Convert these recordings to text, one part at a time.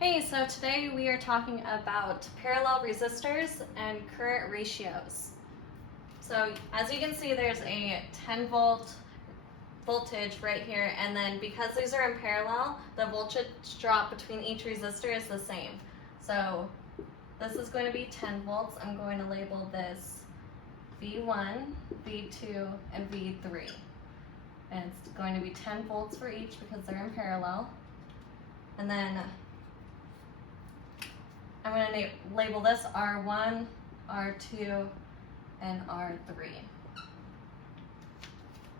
Hey, so today we are talking about parallel resistors and current ratios. So as you can see, there's a 10 volt voltage right here, and then because these are in parallel, the voltage drop between each resistor is the same. So this is going to be 10 volts. I'm going to label this V1, V2, and V3. And it's going to be 10 volts for each because they're in parallel. And then I'm going to label this R1, R2, and R3.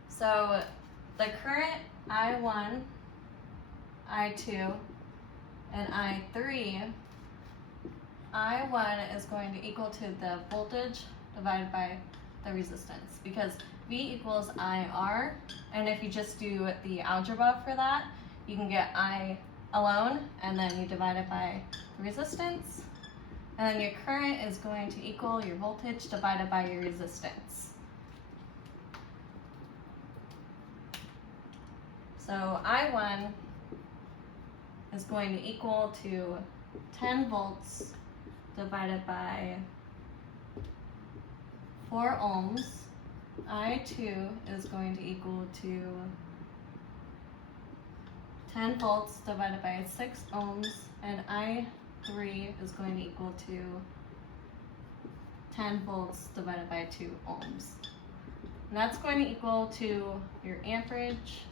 So the current I1, I2, and I3, I1 is going to equal to the voltage divided by the resistance, because V equals IR, and if you just do the algebra for that, you can get I alone, and then you divide it by the resistance, and then your current is going to equal your voltage divided by your resistance. So I1 is going to equal to 10 volts divided by 4 ohms. I2 is going to equal to 10 volts divided by 6 ohms, and I3 is going to equal to 10 volts divided by 2 ohms. And that's going to equal to your amperage.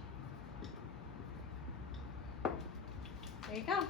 There you go.